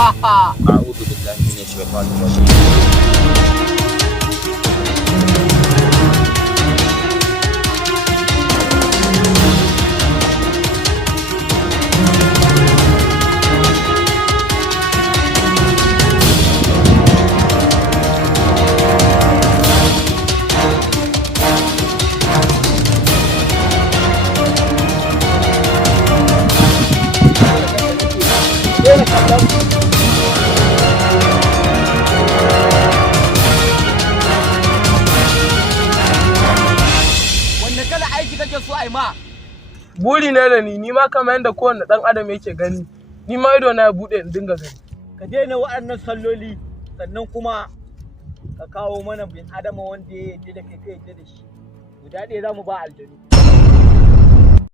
a'udhu billahi minash shaitanir rajim. Wanne kala aiki kake so a yi ma? Buri ne da ni ma kamar yadda kowanne ɗan adam yake gani, ni ma ido na ya buɗe in dinga gani. Ka daina waɗannan salloli sannan kuma ka kawo mana bin adama wanda ya yarda da kai ka yarda da shi. Guda ɗaya za mu ba aljanu.